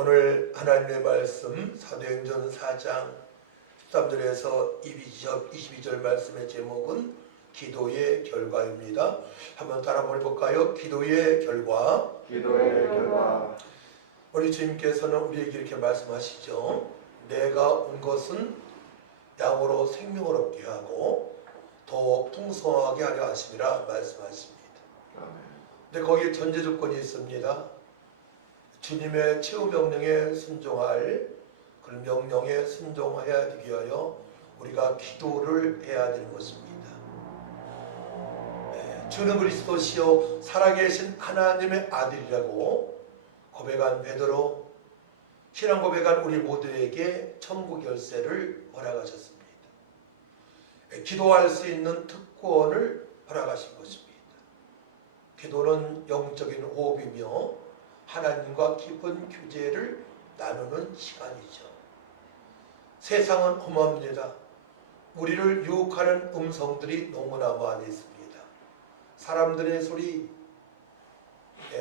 오늘 하나님의 말씀 사도행전 4장 13절에서 22절 말씀의 제목은 기도의 결과입니다. 한번 따라 볼까요? 기도의 결과. 기도의 결과. 우리 주님께서는 우리에게 이렇게 말씀하시죠. 내가 온 것은 양으로 생명을 얻게 하고 더 풍성하게 하려 하심이라 말씀하십니다. 근데 거기에 전제 조건이 있습니다. 주님의 최후 명령에 순종할 그 명령에 순종해야 되기 위하여 우리가 기도를 해야 되는 것입니다. 주는 그리스도시요 살아계신 하나님의 아들이라고 고백한 베드로, 신앙 고백한 우리 모두에게 천국 열쇠를 허락하셨습니다. 기도할 수 있는 특권을 허락하신 것입니다. 기도는 영적인 호흡이며 하나님과 깊은 교제를 나누는 시간이죠. 세상은 험합니다. 우리를 유혹하는 음성들이 너무나 많이 있습니다. 사람들의 소리,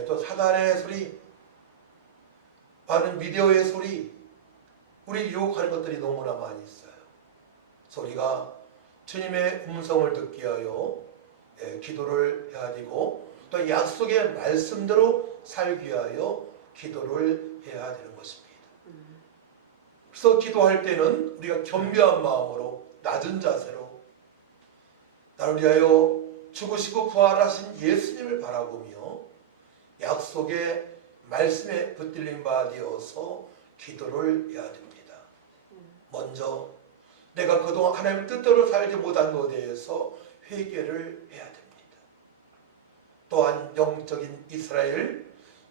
또 사단의 소리, 많은 미디어의 소리, 우리 유혹하는 것들이 너무나 많이 있어요. 소리가 주님의 음성을 듣기 위하여 기도를 해야 되고 또 약속의 말씀대로 살기 위하여 기도를 해야 되는 것입니다. 그래서 기도할 때는 우리가 겸비한 마음으로 낮은 자세로 나를 위하여 죽으시고 부활하신 예수님을 바라보며 약속의 말씀에 붙들린 바 되어서 기도를 해야 됩니다. 먼저 내가 그동안 하나님의 뜻대로 살지 못한 것에 대해서 회개를 해야 됩니다. 또한 영적인 이스라엘,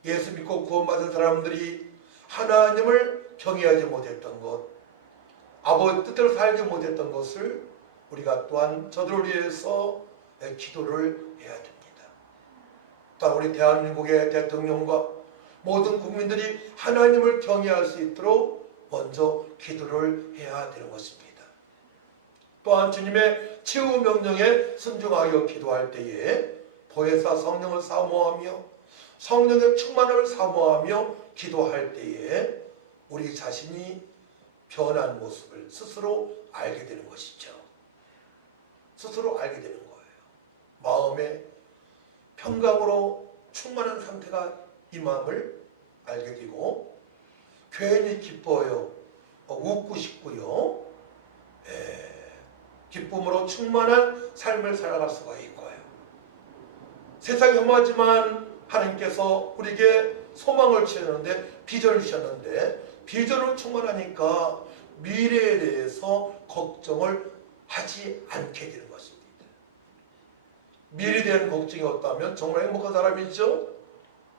예수 믿고 구원받은 사람들이 하나님을 경외하지 못했던 것, 아버지 뜻대로 살지 못했던 것을 우리가 또한 저들을 위해서 기도를 해야 됩니다. 또한 우리 대한민국의 대통령과 모든 국민들이 하나님을 경외할 수 있도록 먼저 기도를 해야 되는 것입니다. 또한 주님의 최후 명령에 순종하여 기도할 때에 보혜사 성령을 사모하며 성령의 충만함을 사모하며 기도할 때에 우리 자신이 변한 모습을 스스로 알게 되는 것이죠. 스스로 알게 되는 거예요. 마음에 평강으로 충만한 상태가 임함을 알게 되고 괜히 기뻐요. 웃고 싶고요. 기쁨으로 충만한 삶을 살아갈 수가 있고요. 세상이 험하지만 하나님께서 우리에게 소망을 주셨는데 비전을 주셨는데 비전을 충만하니까 미래에 대해서 걱정을 하지 않게 되는 것입니다. 미래에 대한 걱정이 없다면 정말 행복한 사람이죠.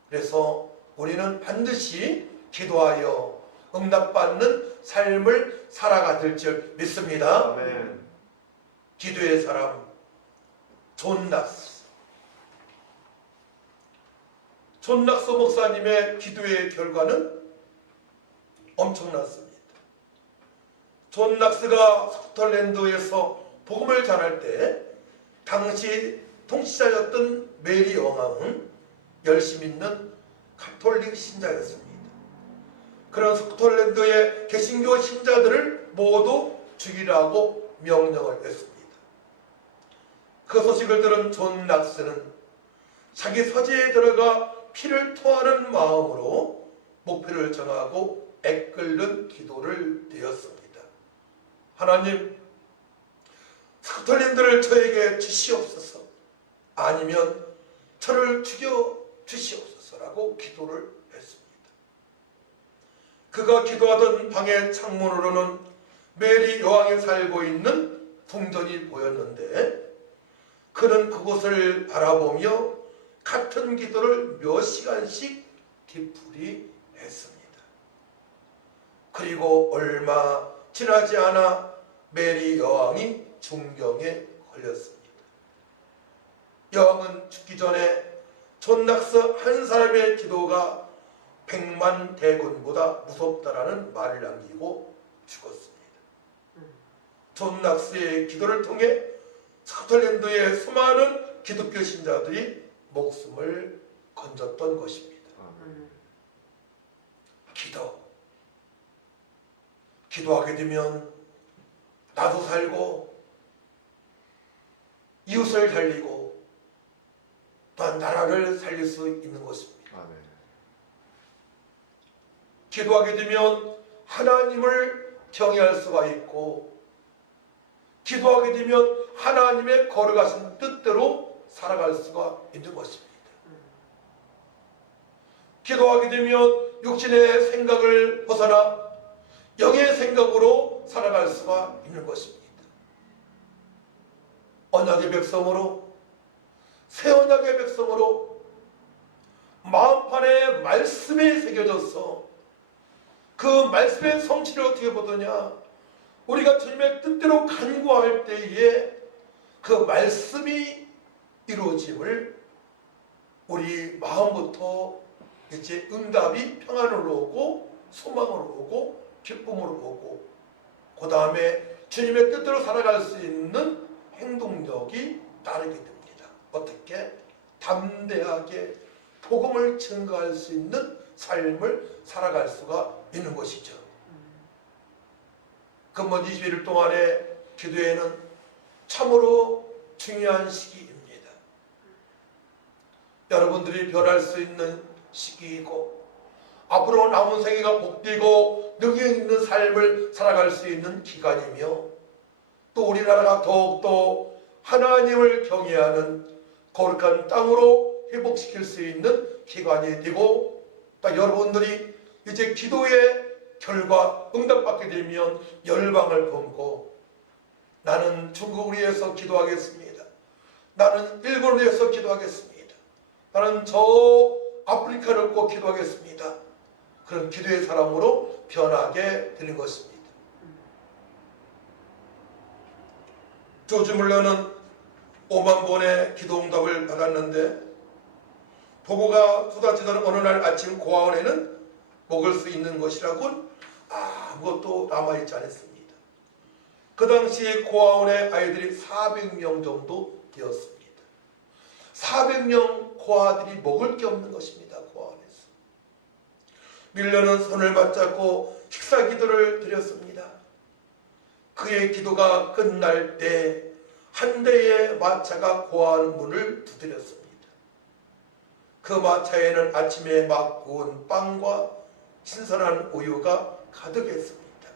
그래서 우리는 반드시 기도하여 응답받는 삶을 살아갈 줄 믿습니다. 아멘. 기도의 사람 존 낙스 목사님의 기도의 결과는 엄청났습니다. 존 낙스가 스코틀랜드에서 복음을 전할 때 당시 통치자였던 메리 여왕은 열심히 있는 가톨릭 신자였습니다. 그런 스코틀랜드의 개신교 신자들을 모두 죽이라고 명령을 했습니다. 그 소식을 들은 존 낙스는 자기 서재에 들어가 피를 토하는 마음으로 목표를 정하고 애끓는 기도를 드렸습니다. 하나님, 스코틀랜드를 저에게 주시옵소서, 아니면 저를 죽여 주시옵소서라고 기도를 했습니다. 그가 기도하던 방의 창문으로는 메리 여왕이 살고 있는 궁전이 보였는데 그는 그곳을 바라보며 같은 기도를 몇 시간씩 뒤풀이 했습니다. 그리고 얼마 지나지 않아 메리 여왕이 중병에 걸렸습니다. 여왕은 죽기 전에 존 낙스 한 사람의 기도가 100만 대군보다 무섭다라는 말을 남기고 죽었습니다. 존 낙스의 기도를 통해 스코틀랜드의 수많은 기독교 신자들이 목숨을 건졌던 것입니다. 기도하게 되면 나도 살고 이웃을 살리고 또한 나라를 살릴 수 있는 것입니다. 아멘. 기도하게 되면 하나님을 경외할 수가 있고, 기도하게 되면 하나님의 걸어가신 뜻대로 살아갈 수가 있는 것입니다. 기도하게 되면 육신의 생각을 벗어나 영의 생각으로 살아갈 수가 있는 것입니다. 언약의 백성으로, 새 언약의 백성으로 마음판에 말씀이 새겨져서 그 말씀의 성취를 어떻게 보더냐, 우리가 주님의 뜻대로 간구할 때에 그 말씀이 이루어짐을 우리 마음부터 이제 응답이 평안으로 오고 소망으로 오고 기쁨으로 오고, 그 다음에 주님의 뜻대로 살아갈 수 있는 행동력이 따르게 됩니다. 어떻게? 담대하게 복음을 증거할 수 있는 삶을 살아갈 수가 있는 것이죠. 근본 21일 동안의 기도에는 참으로 중요한 시기입니다. 여러분들이 변할 수 있는 시기이고, 앞으로 남은 생애가 복되고 능력 있는 삶을 살아갈 수 있는 기간이며, 또 우리나라가 더욱더 하나님을 경외하는 거룩한 땅으로 회복시킬 수 있는 기간이 되고, 또 여러분들이 이제 기도의 결과 응답받게 되면 열방을 품고, 나는 중국을 위해서 기도하겠습니다, 나는 일본을 위해서 기도하겠습니다, 나는 저 아프리카를 꼭 기도하겠습니다, 그런 기도의 사람으로 변하게 되는 것입니다. 조지 물러는 5만 번의 기도 응답을 받았는데, 보고가 쏟아지던 어느 날 아침 고아원에는 먹을 수 있는 것이라고는 아무것도 남아있지 않았습니다. 그 당시에 고아원의 아이들이 400명 정도 되었습니다. 400명 고아들이 먹을 게 없는 것입니다. 고아원에서. 밀려는 손을 맞잡고 식사 기도를 드렸습니다. 그의 기도가 끝날 때 한 대의 마차가 고아원 문을 두드렸습니다. 그 마차에는 아침에 막 구운 빵과 신선한 우유가 가득했습니다.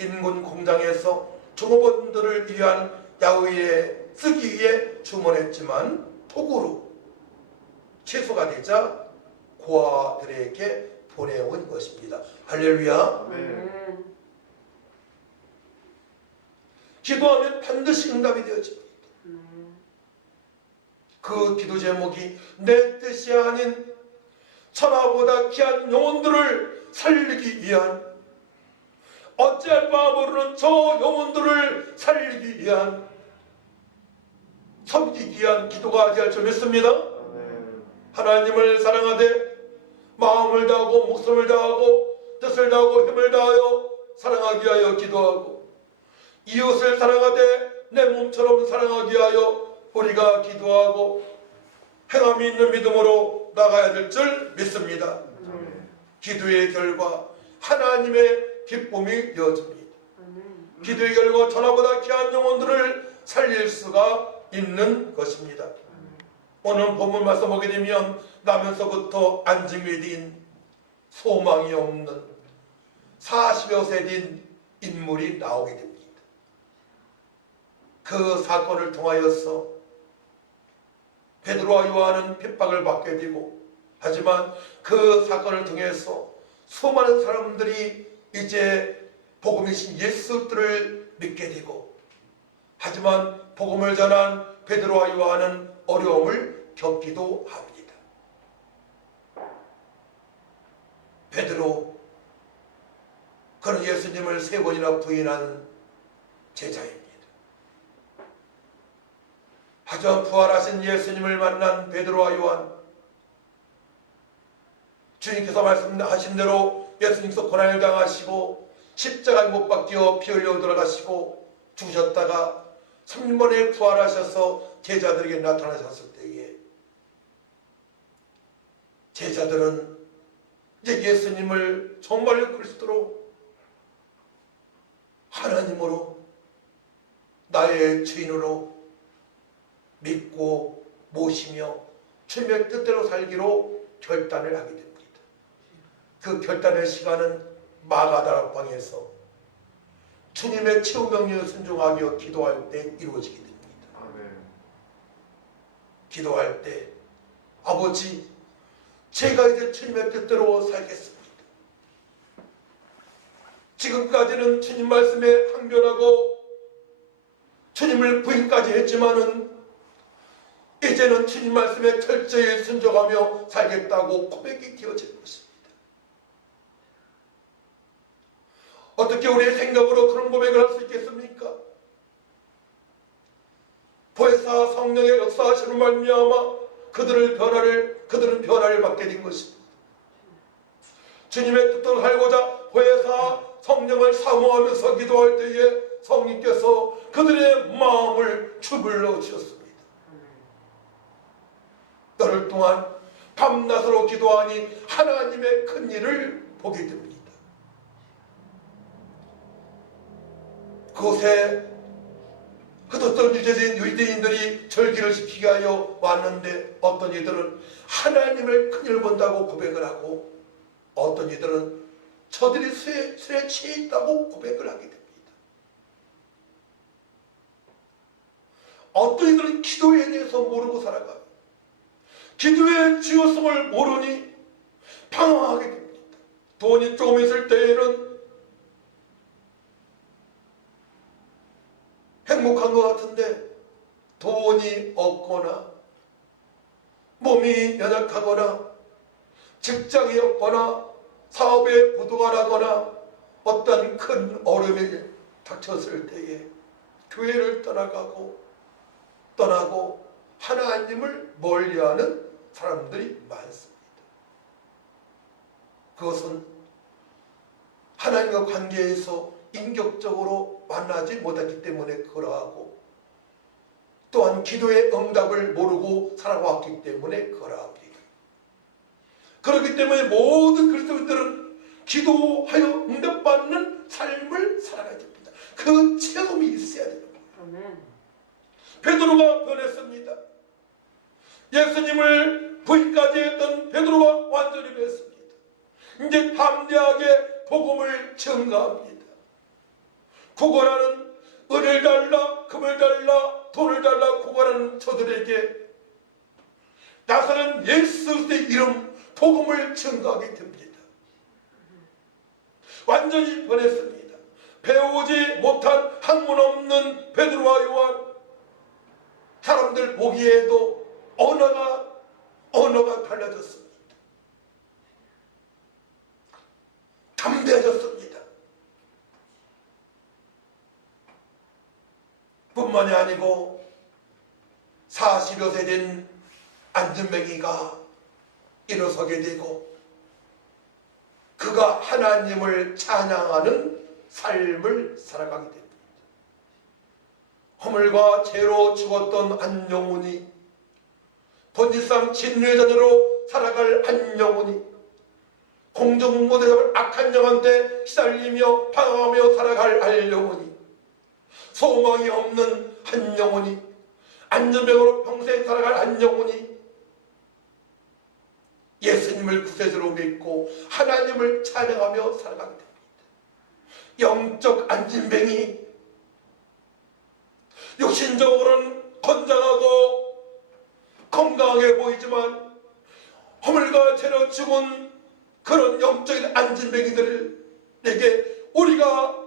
인근 공장에서 종업원들을 위한 야외에 쓰기 위해 주문했지만 폭우로 취소가 되자 고아들에게 보내온 것입니다. 할렐루야. 아멘. 기도하면 반드시 응답이 되어집니다. 그 기도 제목이 내 뜻이 아닌 천하보다 귀한 영혼들을 살리기 위한, 어찌할 바 모르는 저 영혼들을 살리기 위한, 섬기기 위한 기도가 되할 줄 믿습니다. 아멘. 하나님을 사랑하되 마음을 다하고 목숨을 다하고 뜻을 다하고 힘을 다하여 사랑하기 위하여 기도하고, 이웃을 사랑하되 내 몸처럼 사랑하기 위하여 우리가 기도하고 행함이 있는 믿음으로 나가야 될 줄 믿습니다. 기도의 결과 하나님의 기쁨이 이어집니다. 기도의 결과 천하보다 귀한 영혼들을 살릴 수가 있는 것입니다. 오늘 본문 말씀 보게 되면 나면서부터 안증이 된 소망이 없는 40여 세 된 인물이 나오게 됩니다. 그 사건을 통하여서 베드로와 요한은 핍박을 받게 되고, 하지만 그 사건을 통해서 수많은 사람들이 이제 복음이신 예수를 믿게 되고, 하지만 복음을 전한 베드로와 요한은 어려움을 겪기도 합니다. 베드로, 그는 예수님을 3번이나 부인한 제자입니다. 하지만 부활하신 예수님을 만난 베드로와 요한, 주님께서 말씀하신 대로 예수님께서 고난을 당하시고 십자가에 못 박혀 피 흘려 돌아가시고 죽으셨다가 3번에 부활하셔서 제자들에게 나타나셨을 때에 제자들은 이제 예수님을 정말로 그리스도로 하나님으로 나의 주인으로 믿고 모시며 주님의 뜻대로 살기로 결단을 하게 됩니다. 그 결단의 시간은 마가다락방에서 주님의 최후 명령에 순종하며 기도할 때 이루어지게 됩니다. 기도할 때 아버지, 제가 이제 주님의 뜻대로 살겠습니다. 지금까지는 주님 말씀에 항변하고 주님을 부인까지 했지만은 이제는 주님 말씀에 철저히 순종하며 살겠다고 고백이 되어진 것입니다. 어떻게 우리의 생각으로 그런 고백을 할 수 있겠습니까? 보혜사 성령의 역사하시는 말미암아 그들은 변화를 받게 된 것입니다. 주님의 뜻대로 살고자 보혜사 성령을 사모하면서 기도할 때에 성령께서 그들의 마음을 주불러 주셨습니다. 열흘 동안 밤낮으로 기도하니 하나님의 큰 일을 보게 됩니다. 그곳에 흩어졌던 유대인들이 절기를 지키게 하여 왔는데 어떤 이들은 하나님을 큰일 본다고 고백을 하고 어떤 이들은 저들이 술에 취해 있다고 고백을 하게 됩니다. 어떤 이들은 기도에 대해서 모르고 살아가요. 기도의 중요성을 모르니 방황하게 됩니다. 돈이 조금 있을 때에는 행복한 것 같은데 돈이 없거나 몸이 연약하거나 직장이 없거나 사업에 부도가 나거나 어떤 큰 어려움이 닥쳤을 때에 교회를 떠나고 하나님을 멀리하는 사람들이 많습니다. 그것은 하나님과 관계에서 인격적으로 만나지 못했기 때문에 그러하고 또한 기도의 응답을 모르고 살아왔기 때문에 그러합니다. 그렇기 때문에 모든 그리스도인들은 기도하여 응답받는 삶을 살아가야 됩니다. 그 체험이 있어야 됩니다. 베드로가 변했습니다. 예수님을 부인까지 했던 베드로가 완전히 변했습니다. 이제 담대하게 복음을 증가합니다. 구걸하는 은을 달라 금을 달라 돈을 달라 구걸하는 저들에게 나사렛 예수 그리스도의 이름 복음을 증가하게 됩니다. 완전히 변했습니다. 배우지 못한 학문 없는 베드로와 요한, 사람들 보기에도 언어가 달라졌습니다. 담대해졌습니다. 뿐만이 아니고 40여 세 된 안전뱅이가 일어서게 되고 그가 하나님을 찬양하는 삶을 살아가게 됩니다. 허물과 죄로 죽었던 한 영혼이 본질상 진리의 자녀로 살아갈 한 영혼이 공중무대 잡을 악한 영한테 시달리며 방황하며 살아갈 한 영혼이 소망이 없는 한 영혼이 안전병으로 평생 살아갈 한 영혼이 예수님을 구세주로 믿고 하나님을 찬양하며 살아가게 됩니다. 영적 안진뱅이, 육신적으로는 건장하고 건강하게 보이지만 허물과 죄로 죽은 그런 영적인 안진뱅이들에게 우리가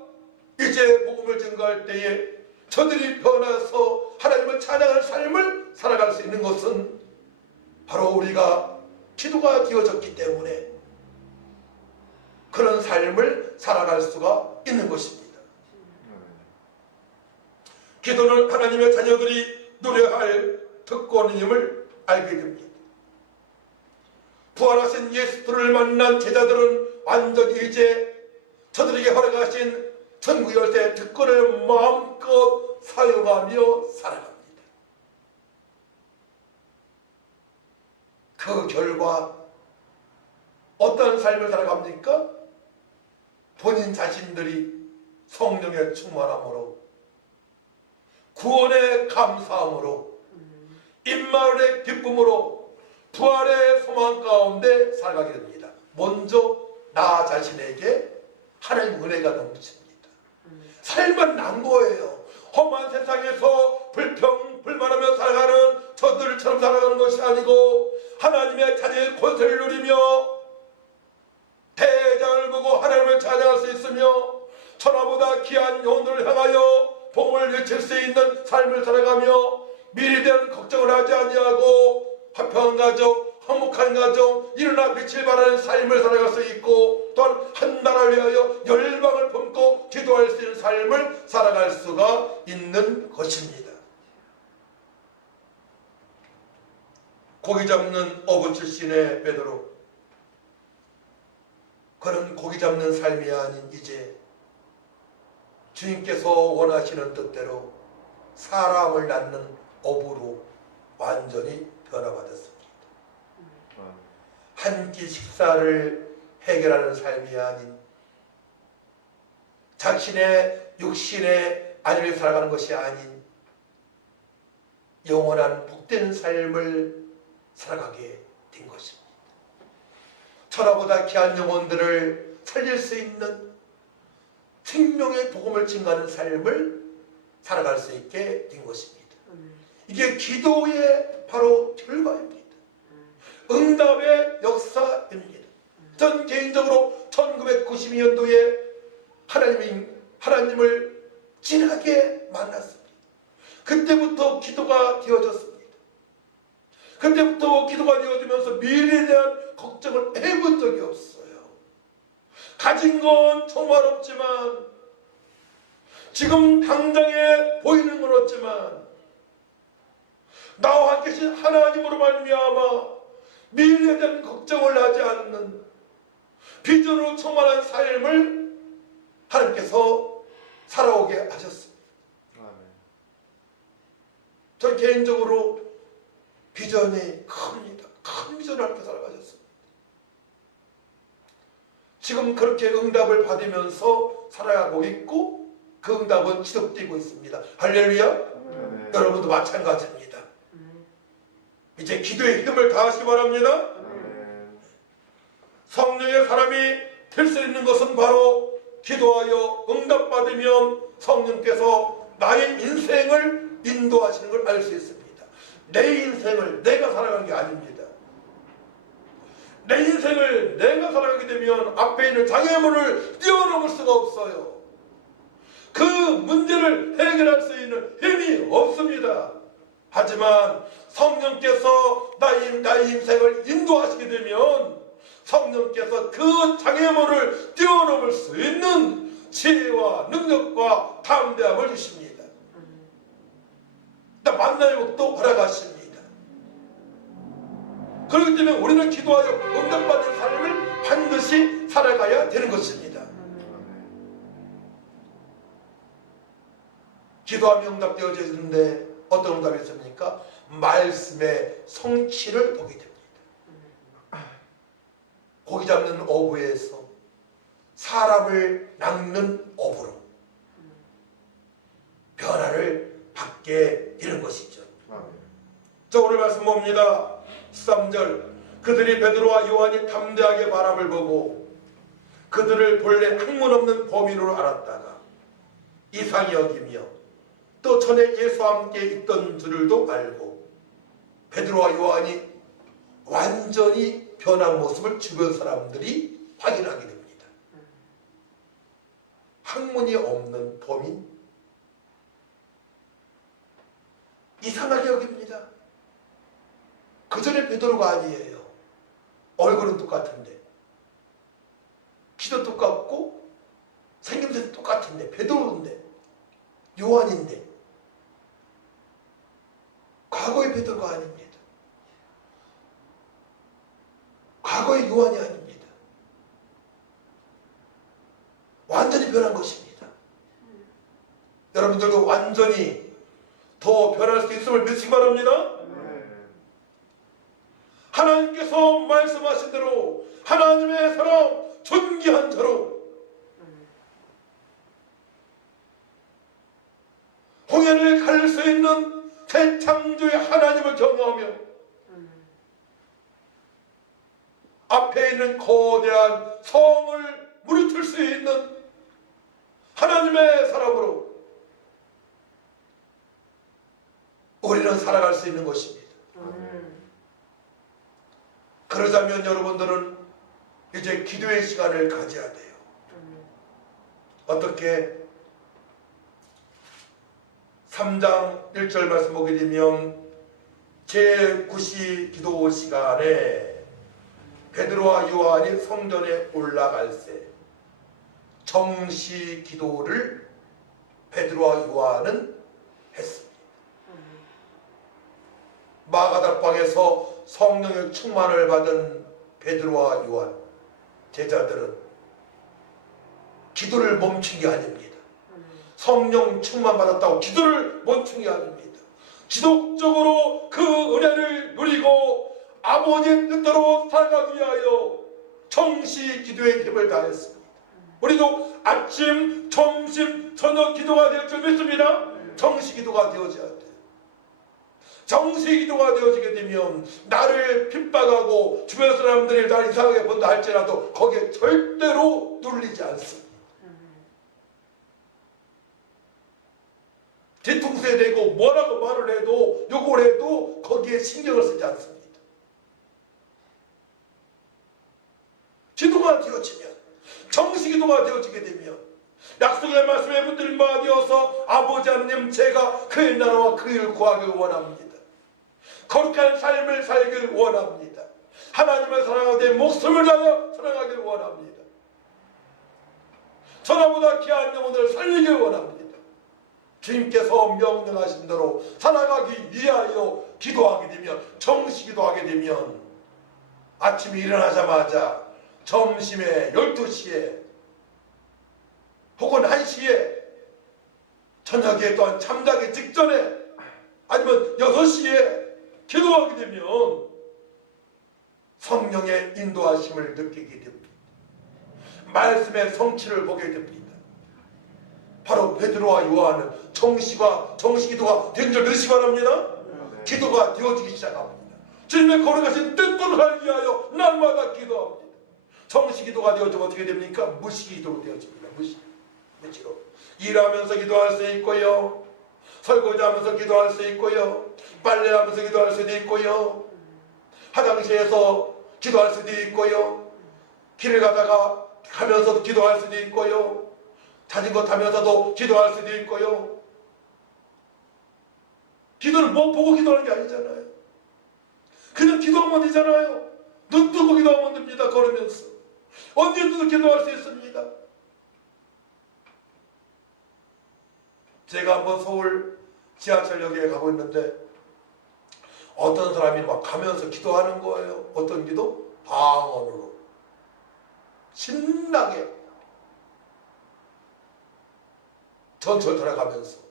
이제 복음을 증거할 때에 저들이 변해서 하나님을 찬양하는 삶을 살아갈 수 있는 것은 바로 우리가 기도가 되어졌기 때문에 그런 삶을 살아갈 수가 있는 것입니다. 기도는 하나님의 자녀들이 누려야 할 특권임을 알게 됩니다. 부활하신 예수를 만난 제자들은 완전히 이제 저들에게 허락하신 천국 열쇠 특권을 마음껏 사용하며 살아갑니다. 그 결과 어떤 삶을 살아갑니까? 본인 자신들이 성령의 충만함으로, 구원의 감사함으로, 임마을의 기쁨으로, 부활의 소망 가운데 살아가게 됩니다. 먼저 나 자신에게 하나님 은혜가 넘칩니다. 삶은 난 거예요. 험한 세상에서 불평불만하며 살아가는 저들처럼 살아가는 것이 아니고, 하나님의 자녀의 권세를 누리며 대장을 보고 하나님을 찬양할 수 있으며, 천하보다 귀한 영혼들을 향하여 복음을 외칠 수 있는 삶을 살아가며, 미래에 대한 걱정을 하지 아니하고 화평한 가정, 화목한 가정, 일어나 빛을 발하는 삶을 살아갈 수 있고, 또한 한 나라를 위하여 열방을 품고 기도할 수 있는 삶을 살아갈 수가 있는 것입니다. 고기 잡는 어부 출신의 베드로, 그는 고기 잡는 삶이 아닌 이제 주님께서 원하시는 뜻대로 사람을 낳는 어부로 완전히 변화받았습니다. 한 끼 식사를 해결하는 삶이 아닌 자신의 육신의 안위를 살아가는 것이 아닌 영원한 복된 삶을 살아가게 된 것입니다. 천하보다 귀한 영혼들을 살릴 수 있는 생명의 복음을 증거하는 삶을 살아갈 수 있게 된 것입니다. 이게 기도의 바로 결과입니다. 응답의 역사입니다. 전 개인적으로 1992년도에 하나님을 진하게 만났습니다. 그때부터 기도가 되어졌습니다. 그때부터 기도가 되어지면서 미래에 대한 걱정을 해본 적이 없어요. 가진 건 정말 없지만, 지금 당장에 보이는 건 없지만, 나와 함께 계신 하나님으로 말미암아 미래에 대한 걱정을 하지 않는 비전으로 충만한 삶을 하나님께서 살아오게 하셨습니다. 저 개인적으로 비전이 큽니다. 큰 비전을 함께 살아가셨습니다. 지금 그렇게 응답을 받으면서 살아가고 있고, 그 응답은 지속되고 있습니다. 할렐루야. 여러분도 마찬가지입니다. 이제 기도의 힘을 다하시기 바랍니다. 성령의 사람이 될 수 있는 것은 바로 기도하여 응답받으면 성령께서 나의 인생을 인도하시는 걸 알 수 있습니다. 내 인생을 내가 살아가는 게 아닙니다. 내 인생을 내가 살아가게 되면 앞에 있는 장애물을 뛰어넘을 수가 없어요. 그 문제를 해결할 수 있는 힘이 없습니다. 하지만 성령께서 나의 인생을 인도하시게 되면 성령께서 그 장애물을 뛰어넘을 수 있는 지혜와 능력과 담대함을 주십니다. 만나의 복도 허락하십니다. 그렇기 때문에 우리는 기도하여 응답받은 삶을 반드시 살아가야 되는 것입니다. 기도하면 응답되어지는데 어떤 응답이 있습니까? 말씀의 성취를 보게 됩니다. 고기 잡는 어부에서 사람을 낚는 어부로 변화를 받게 되는 것이죠. 자, 오늘 말씀 봅니다. 13절, 그들이 베드로와 요한이 담대하게 바람을 보고 그들을 본래 학문 없는 범인으로 알았다가 이상히 여기며 또 전에 예수와 함께 있던 줄도 알고 베드로와 요한이 완전히 변한 모습을 주변 사람들이 확인하게 됩니다. 학문이 없는 범인, 이상하게 여깁니다. 그 전에 베드로가 아니에요. 얼굴은 똑같은데, 키도 똑같고 생김새도 똑같은데, 베드로인데, 요한인데, 과거의 베드로가 아닙니다. 과거의 요한이 아닙니다. 완전히 변한 것입니다. 여러분들도 완전히 더 변할 수 있음을 믿으시기 바랍니다. 하나님 하나님께서 말씀하신 대로 하나님의 사람 존귀한 자로 홍해를 가를 수 있는 대창조의 하나님을 경외하며 앞에 있는 거대한 성을 무너뜨릴 수 있는 하나님의 사람으로 우리는 살아갈 수 있는 것입니다. 그러자면 여러분들은 이제 기도의 시간을 가져야 돼요. 어떻게? 3장 1절 말씀 보게 되면 제9시 기도 시간에 베드로와 요한이 성전에 올라갈새 정시 기도를 베드로와 요한은 했습니다. 마가다방에서 성령의 충만을 받은 베드로와 요한 제자들은 기도를 멈춘 게 아닙니다. 성령 충만 받았다고 기도를 멈춘 게 아닙니다. 지속적으로 그 은혜를 누리고 아버지의 뜻대로 살아가기 위하여 정시 기도의 힘을 다했습니다. 우리도 아침, 점심, 저녁 기도가 될 줄 믿습니다. 정시 기도가 되어져야 돼요. 정시 기도가 되어지게 되면 나를 핍박하고 주변 사람들이 나를 이상하게 본다 할지라도 거기에 절대로 눌리지 않습니다. 뒤통수에 대고 뭐라고 말을 해도 욕을 해도 거기에 신경을 쓰지 않습니다. 기도가 되어지면 정시 기도가 되어지게 되면 약속의 말씀에 붙들린 바 되어서 아버지 하나님 제가 그의 나라와 그 일을 구하길 원합니다. 거룩한 삶을 살길 원합니다. 하나님을 사랑하되 목숨을 다하여 사랑하길 원합니다. 전화보다 귀한 영혼을 살리길 원합니다. 주님께서 명령하신 대로 살아가기 위하여 기도하게 되면 정시 기도하게 되면 아침에 일어나자마자 점심에 12시에 혹은 1시에 저녁에 또한 잠자기 직전에 아니면 6시에 기도하게 되면 성령의 인도하심을 느끼게 됩니다. 말씀의 성취를 보게 됩니다. 바로 베드로와 요한은 정시기도가 된 줄 믿으시기 바랍니다. 기도가 되어지기 시작합니다. 주님의 거룩하신 뜻대로 살기 위하여 날마다 기도합니다. 정시기도가 되어지면 어떻게 됩니까? 무시기도로 되어집니다. 무시로 일하면서 기도할 수 있고요, 설거지하면서 기도할 수 있고요, 빨래하면서 기도할 수도 있고요, 화장실에서 기도할 수도 있고요, 길을 가면서도 기도할 수도 있고요, 자전거 타면서도 기도할 수도 있고요. 기도를 못 보고 기도하는 게 아니잖아요. 그냥 기도하면 되잖아요. 눈 뜨고 기도하면 됩니다. 걸으면서 언제든지 기도할 수 있습니다. 제가 한번 서울 지하철역에 가고 있는데 어떤 사람이 막 가면서 기도하는 거예요. 어떤 기도? 방언으로 신나게 전철 타러가면서.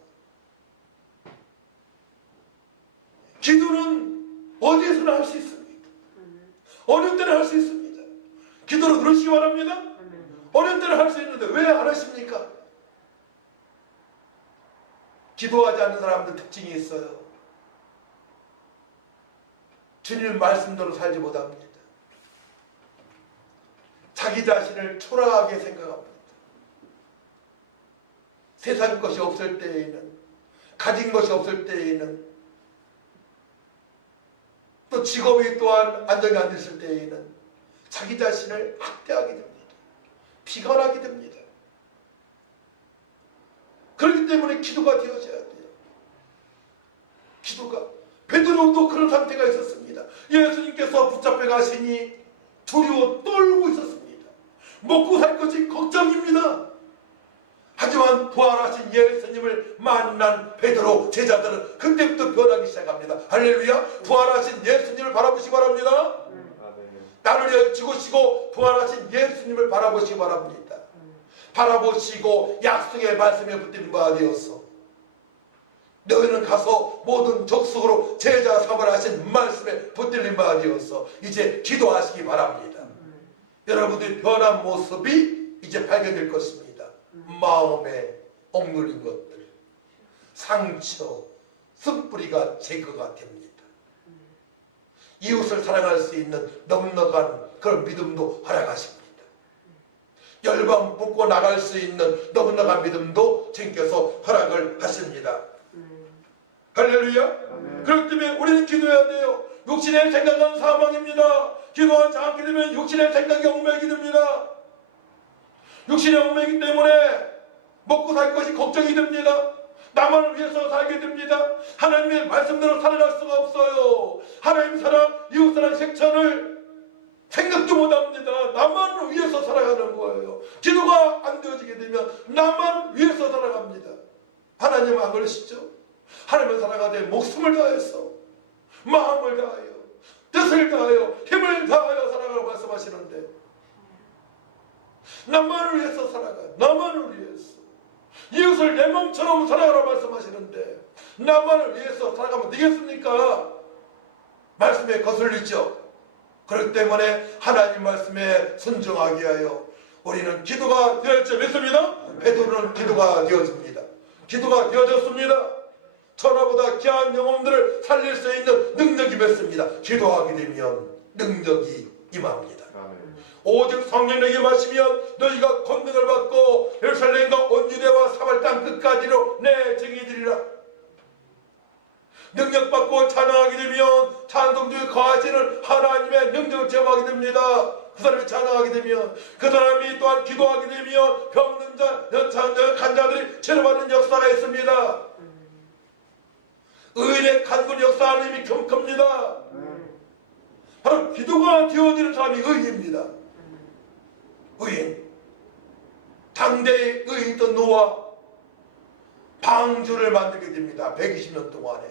기도는 어디에서나 할 수 있습니다. 어느 때나 할 수 있습니다. 기도를 들으시기 바랍니다. 어느 때나 할 수 있는데 왜 안 하십니까? 기도하지 않는 사람들 특징이 있어요. 주님 말씀대로 살지 못합니다. 자기 자신을 초라하게 생각합니다. 세상 것이 없을 때에는, 가진 것이 없을 때에는, 또 직업이 또한 안정이 안 됐을 때에는 자기 자신을 학대하게 됩니다. 비관하게 됩니다. 그렇기 때문에 기도가 되어져야 돼요. 기도가. 베드로도 그런 상태가 있었습니다. 예수님께서 붙잡혀 가시니 두려워 떨고 있었습니다. 먹고 살 것이 걱정입니다. 하지만 부활하신 예수님을 만난 베드로 제자들은 그때부터 변하기 시작합니다. 할렐루야. 부활하신 예수님을 바라보시기 바랍니다. 나를 위하여 죽으시고 부활하신 예수님을 바라보시기 바랍니다. 바라보시고 약속의 말씀에 붙들린 바 되어서 너희는 가서 모든 족속으로 제자 삼으라 하신 말씀에 붙들린 바 되어서 이제 기도하시기 바랍니다. 여러분들이 변한 모습이 이제 발견될 것입니다. 마음에 억눌린 것들, 상처, 쓴뿌리가 제거가 됩니다. 이웃을 사랑할 수 있는 넉넉한 그런 믿음도 허락하십니다. 열방 뽑고 나갈 수 있는 넉넉한 믿음도 주님께서 허락을 하십니다. 할렐루야. 그렇기 때문에 우리는 기도해야 돼요. 육신의 생각은 사망입니다. 기도하지 않게 되면 육신의 생각이 얽매이게 됩니다. 육신의 얽매이기 때문에 먹고 살 것이 걱정이 됩니다. 나만을 위해서 살게 됩니다. 하나님의 말씀대로 살아갈 수가 없어요. 하나님 사랑, 이웃 사랑 실천을 생각도 못합니다. 나만 위해서 살아가는 거예요. 기도가 안 되어지게 되면 나만 위해서 살아갑니다. 하나님 안 그러시죠? 하나님을 살아가되 목숨을 다해서 마음을 다하여 뜻을 다하여 힘을 다하여 살아가라고 말씀하시는데 나만을 위해서 살아가. 나만을 위해서 이웃을 내 몸처럼 살아가라고 말씀하시는데 나만을 위해서 살아가면 되겠습니까? 말씀에 거슬리죠. 그렇기 때문에 하나님 말씀에 순종하게 하여 우리는 기도가 되어질 줄 믿습니다. 베드로는 기도가 되어집니다. 기도가 되어졌습니다. 천하보다 귀한 영혼들을 살릴 수 있는 능력이 맺습니다. 기도하게 되면 능력이 임합니다. 아멘. 오직 성령에게 마시면 너희가 권능을 받고 예루살렘과 온 유대와 사발 땅 끝까지로 내 증인이리라. 능력받고 찬양하게 되면 찬송 중에 거하시는 하나님의 능력을 제공하게 됩니다. 그 사람이 찬양하게 되면 그 사람이 또한 기도하게 되면 병든 자, 연찬자, 간자들이 치료받는 역사가 있습니다. 의인의 간군 역사 하나님이 큽니다. 바로 기도가 되어지는 사람이 의인입니다. 의인. 당대의 의인던 노아 방주를 만들게 됩니다. 120년 동안에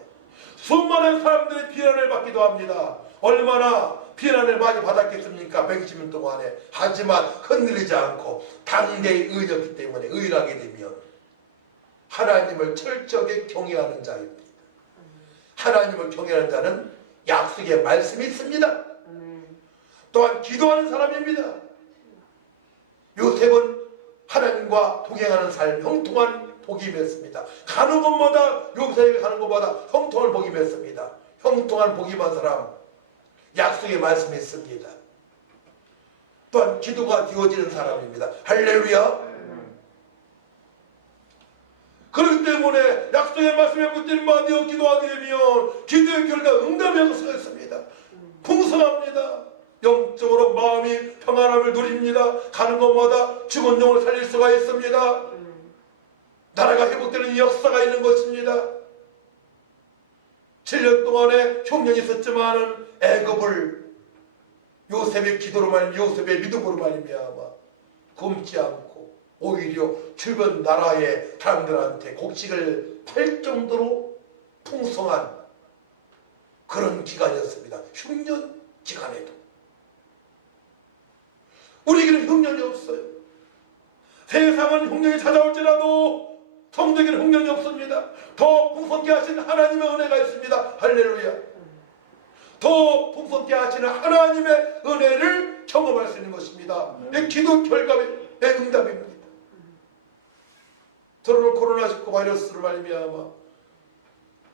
수많은 사람들이 비난을 받기도 합니다. 얼마나 비난을 많이 받았겠습니까? 120년 동안에. 하지만 흔들리지 않고 당대의 의인이었기 때문에 의인하게 되면 하나님을 철저하게 경외하는 자입니다. 하나님을 경외하는 자는 약속의 말씀이 있습니다. 또한 기도하는 사람입니다. 요셉은 하나님과 동행하는 삶, 형통한 복이 맺습니다. 가는 곳마다 요셉에게 가는 곳마다 형통한 복이 맺습니다. 형통한 복이 많은 사람, 약속의 말씀이 있습니다. 또한 기도가 되어지는 사람입니다. 할렐루야. 그렇기 때문에 약속의 말씀에 붙들린 바 되어 기도하게 되면 기도의 결과 응답이 없어졌습니다. 풍성합니다. 영적으로 마음이 평안함을 누립니다. 가는 곳마다 죽은 영을 살릴 수가 있습니다. 나라가 회복되는 역사가 있는 것입니다. 7년 동안에 흉년이 있었지만은 애굽을 요셉의 기도로 말미암아 요셉의 믿음으로 말미암아 굶지 않고 오히려 주변 나라의 사람들한테 곡식을 팔 정도로 풍성한 그런 기간이었습니다. 흉년 기간에도. 우리에게는 흉년이 없어요. 세상은 흉년이 찾아올지라도 성도에게는 흉년이 없습니다. 더 풍성케 하신 하나님의 은혜가 있습니다. 할렐루야. 더 풍성케 하시는 하나님의 은혜를 경험할 수 있는 것입니다. 내 기도 결과의 응답입니다. 저는 코로나19 바이러스로 말미암아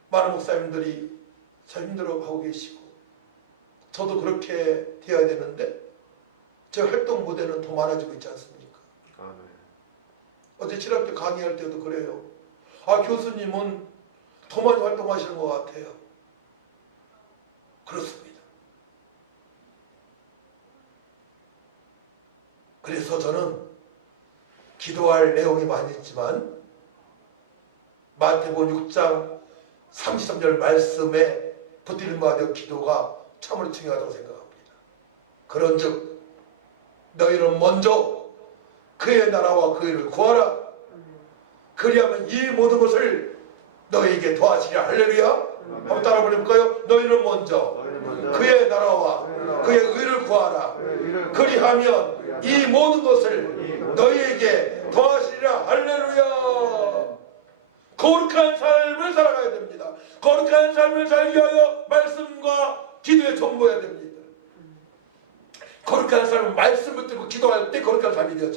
많은 목사님들이 참 힘들어하고 계시고 저도 그렇게 되어야 되는데 제 활동 무대는 더 많아지고 있지 않습니까? 아멘. 어제 신학교 강의할 때도 그래요. 아, 교수님은 더 많이 활동하시는 것 같아요. 그렇습니다. 그래서 저는 기도할 내용이 많이 있지만 마태복음 6장 33절 말씀에 붙들린 바 되어 기도가 참으로 중요하다고 생각합니다. 그런즉 너희는 먼저 그의 나라와 그 일을 구하라. 그리하면 이 모든 것을 너희에게 더하시리라. 할렐루야. 한번 따라 부를까요? 너희는 먼저 그의 나라와 그의 의를 구하라. 그리하면 이 모든 것을 너희에게 더하시리라. 할렐루야. 그 거룩한 삶을 살아가야 됩니다. 거룩한 삶을 살기 위하여 말씀과 기도에 전부해야 됩니다. 거룩한 삶은 말씀을 듣고 기도할 때 거룩한 삶이 되어져.